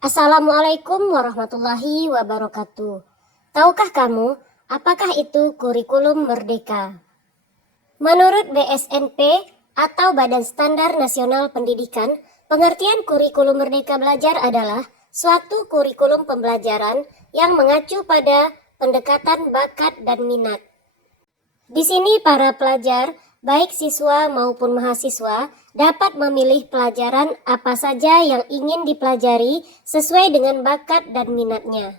Assalamualaikum warahmatullahi wabarakatuh. Tahukah kamu, apakah itu kurikulum merdeka? Menurut BSNP atau Badan Standar Nasional Pendidikan, pengertian kurikulum merdeka belajar adalah suatu kurikulum pembelajaran yang mengacu pada pendekatan bakat dan minat. Di sini para pelajar, baik siswa maupun mahasiswa, dapat memilih pelajaran apa saja yang ingin dipelajari sesuai dengan bakat dan minatnya.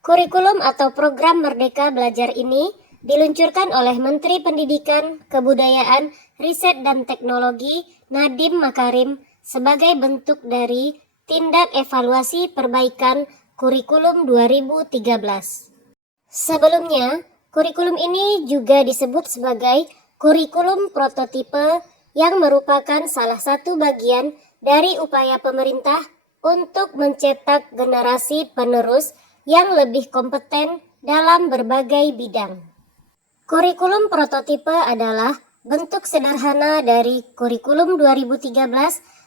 Kurikulum atau program Merdeka Belajar ini diluncurkan oleh Menteri Pendidikan, Kebudayaan, Riset dan Teknologi Nadiem Makarim sebagai bentuk dari tindak evaluasi perbaikan kurikulum 2013. Sebelumnya, kurikulum ini juga disebut sebagai kurikulum prototipe yang merupakan salah satu bagian dari upaya pemerintah untuk mencetak generasi penerus yang lebih kompeten dalam berbagai bidang. Kurikulum prototipe adalah bentuk sederhana dari kurikulum 2013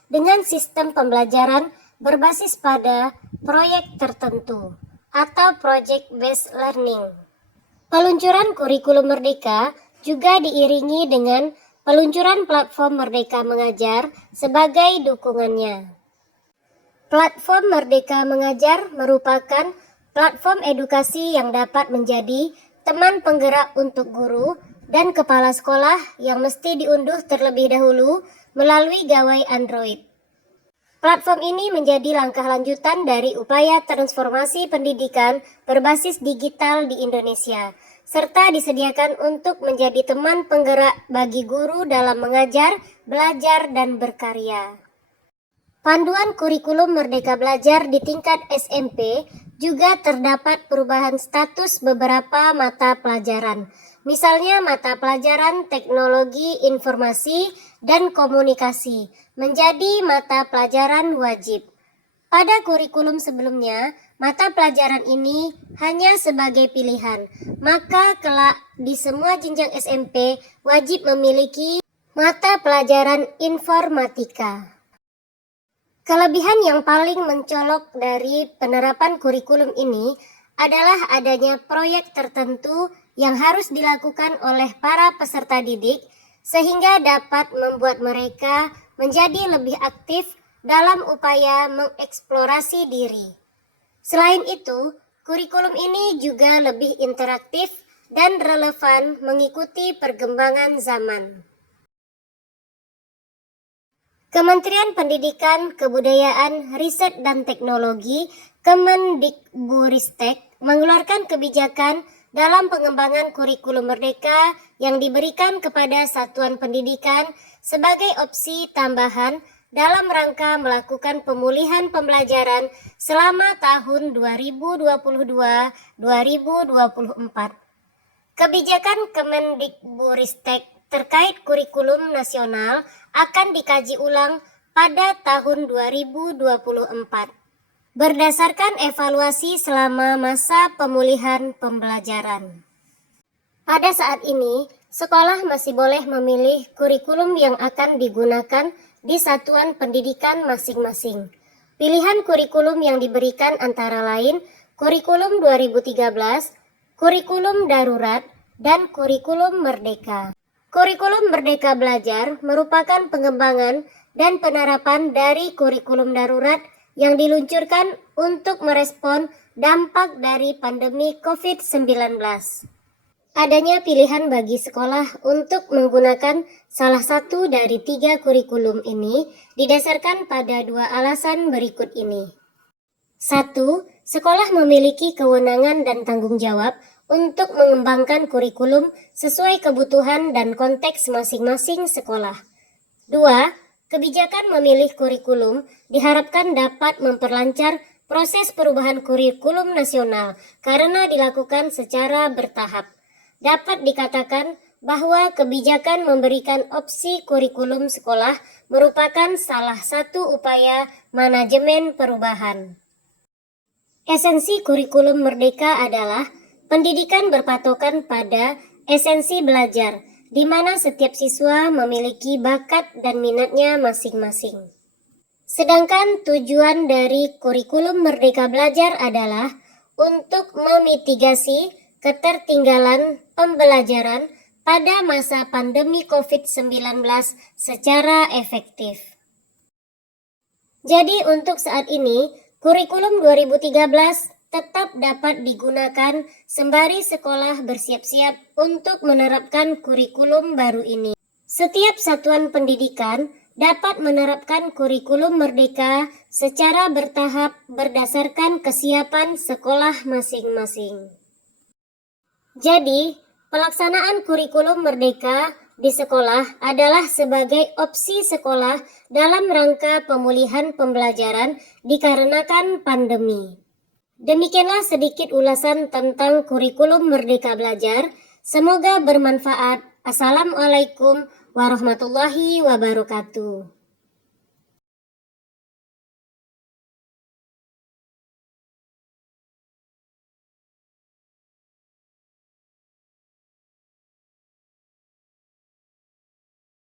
dengan sistem pembelajaran berbasis pada proyek tertentu atau project-based learning. Peluncuran kurikulum merdeka juga diiringi dengan peluncuran platform Merdeka Mengajar sebagai dukungannya. Platform Merdeka Mengajar merupakan platform edukasi yang dapat menjadi teman penggerak untuk guru dan kepala sekolah yang mesti diunduh terlebih dahulu melalui gawai Android. Platform ini menjadi langkah lanjutan dari upaya transformasi pendidikan berbasis digital di Indonesia, serta disediakan untuk menjadi teman penggerak bagi guru dalam mengajar, belajar, dan berkarya. Panduan kurikulum Merdeka Belajar di tingkat SMP juga terdapat perubahan status beberapa mata pelajaran, misalnya mata pelajaran Teknologi Informasi dan Komunikasi menjadi mata pelajaran wajib. Pada kurikulum sebelumnya, mata pelajaran ini hanya sebagai pilihan, maka kelak di semua jenjang SMP wajib memiliki mata pelajaran informatika. Kelebihan yang paling mencolok dari penerapan kurikulum ini adalah adanya proyek tertentu yang harus dilakukan oleh para peserta didik sehingga dapat membuat mereka menjadi lebih aktif dalam upaya mengeksplorasi diri. Selain itu, kurikulum ini juga lebih interaktif dan relevan mengikuti perkembangan zaman. Kementerian Pendidikan, Kebudayaan, Riset dan Teknologi Kemendikbudristek mengeluarkan kebijakan dalam pengembangan kurikulum merdeka yang diberikan kepada satuan pendidikan sebagai opsi tambahan dalam rangka melakukan pemulihan pembelajaran selama tahun 2022-2024. Kebijakan Kemendikbudristek terkait kurikulum nasional akan dikaji ulang pada tahun 2024. Berdasarkan evaluasi selama masa pemulihan pembelajaran. Pada saat ini, sekolah masih boleh memilih kurikulum yang akan digunakan di satuan pendidikan masing-masing. Pilihan kurikulum yang diberikan antara lain kurikulum 2013, kurikulum darurat, dan kurikulum merdeka. Kurikulum Merdeka Belajar merupakan pengembangan dan penerapan dari kurikulum darurat yang diluncurkan untuk merespon dampak dari pandemi COVID-19. Adanya pilihan bagi sekolah untuk menggunakan salah satu dari 3 kurikulum ini didasarkan pada 2 alasan berikut ini. 1. Sekolah memiliki kewenangan dan tanggung jawab untuk mengembangkan kurikulum sesuai kebutuhan dan konteks masing-masing sekolah. 2. Kebijakan memilih kurikulum diharapkan dapat memperlancar proses perubahan kurikulum nasional karena dilakukan secara bertahap. Dapat dikatakan bahwa kebijakan memberikan opsi kurikulum sekolah merupakan salah satu upaya manajemen perubahan. Esensi kurikulum merdeka adalah pendidikan berpatokan pada esensi belajar, di mana setiap siswa memiliki bakat dan minatnya masing-masing. Sedangkan tujuan dari kurikulum Merdeka Belajar adalah untuk memitigasi ketertinggalan pembelajaran pada masa pandemi COVID-19 secara efektif. Jadi untuk saat ini, kurikulum 2013 tetap dapat digunakan sembari sekolah bersiap-siap untuk menerapkan kurikulum baru ini. Setiap satuan pendidikan dapat menerapkan kurikulum merdeka secara bertahap berdasarkan kesiapan sekolah masing-masing. Jadi, pelaksanaan kurikulum merdeka di sekolah adalah sebagai opsi sekolah dalam rangka pemulihan pembelajaran dikarenakan pandemi. Demikianlah sedikit ulasan tentang kurikulum Merdeka Belajar. Semoga bermanfaat. Assalamualaikum warahmatullahi wabarakatuh.